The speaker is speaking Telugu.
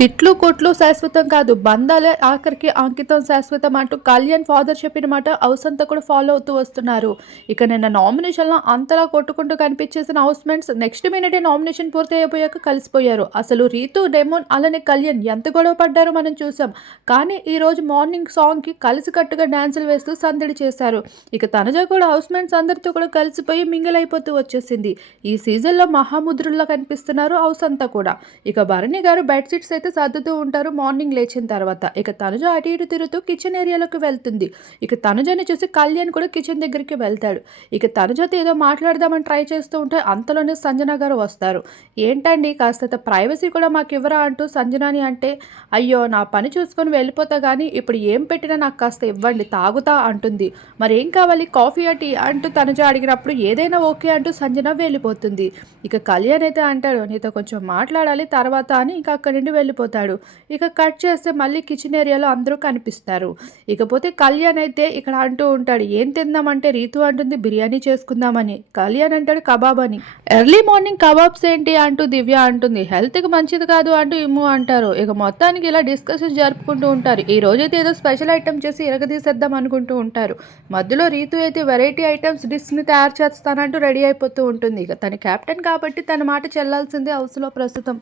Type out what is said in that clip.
తిట్లు కొట్లు శాశ్వతం కాదు. బంధాలే ఆఖరికి అంకితం శాశ్వతం అంటూ కళ్యాణ్ ఫాదర్ చెప్పిన మాట అవసంత కూడా ఫాలో అవుతూ వస్తున్నారు. ఇక నిన్న నామినేషన్లో అంతలా కొట్టుకుంటూ కనిపించేసిన హౌస్మెంట్స్ నెక్స్ట్ మినిటే నామినేషన్ పూర్తి అయిపోయాక కలిసిపోయారు. అసలు రీతు డెమోన్ అలానే కళ్యాణ్ ఎంత గొడవ పడ్డారో మనం చూసాం. కానీ ఈ రోజు మార్నింగ్ సాంగ్కి కలిసికట్టుగా డ్యాన్సులు వేస్తూ సందడి చేశారు. ఇక తనజ కూడా హౌస్మెంట్స్ అందరితో కూడా కలిసిపోయి మింగిల్ అయిపోతూ వచ్చేసింది. ఈ సీజన్లో మహాముద్రుల్లో కనిపిస్తున్నారు హౌస్ అంతా కూడా. ఇక భరణి గారు బెడ్షీట్స్ అయితే సర్దుతూ ఉంటారు మార్నింగ్ లేచిన తర్వాత. ఇక తనుజ అటు ఇటు తిరుగుతూ కిచెన్ ఏరియాలోకి వెళ్తుంది. ఇక తనుజని చూసి కళ్యాణ్ కూడా కిచెన్ దగ్గరికి వెళ్తాడు. ఇక తనుజతో ఏదో మాట్లాడదామని ట్రై చేస్తూ ఉంటే అంతలోనే సంజన గారు వస్తారు. ఏంటండి కాస్త ప్రైవసీ కూడా మాకు ఇవ్వరా అంటూ సంజనాని అంటే అయ్యో నా పని చూసుకొని వెళ్ళిపోతా కానీ ఇప్పుడు ఏం పెట్టినా నాకు కాస్త ఇవ్వండి తాగుతా అంటుంది. మరి ఏం కావాలి? కాఫీ టీ అంటూ తనుజ అడిగినప్పుడు ఏదైనా ఓకే అంటూ సంజన వెళ్ళిపోతుంది. ఇక కళ్యాణ్ అయితే అంటాడు నీతో కొంచెం మాట్లాడాలి తర్వాత అని ఇంకా అక్కడి నుండి వెళ్ళిపోతాడు. ఇక కట్ చేస్తే మళ్ళీ కిచెన్ ఏరియాలో అందరూ కనిపిస్తారు. ఇకపోతే కళ్యాణ్ అయితే ఇక్కడ అంటూ ఉంటాడు ఏం తిందామంటే రీతు అంటుంది బిర్యానీ చేసుకుందామని. కళ్యాణ్ అంటాడు కబాబ్ అని. ఎర్లీ మార్నింగ్ కబాబ్స్ ఏంటి? అంటూ దివ్య అంటుంది హెల్త్కి మంచిది కాదు అంటూ ఇమ్ము అంటారు. ఇక మొత్తానికి ఇలా డిస్కషన్ జరుపుకుంటూ ఉంటారు. ఈ రోజైతే ఏదో స్పెషల్ ఐటమ్ చేసి ఇరగదీసేద్దాం అనుకుంటూ ఉంటారు. మధ్యలో రీతు అయితే వెరైటీ ఐటమ్స్ డిష్ని తయారు చేస్తానంటూ రెడీ అయిపోతూ ఉంటుంది. ఇక తన కెప్టెన్ కాబట్టి తన మాట చెల్లాల్సిందే హౌస్లో ప్రస్తుతం.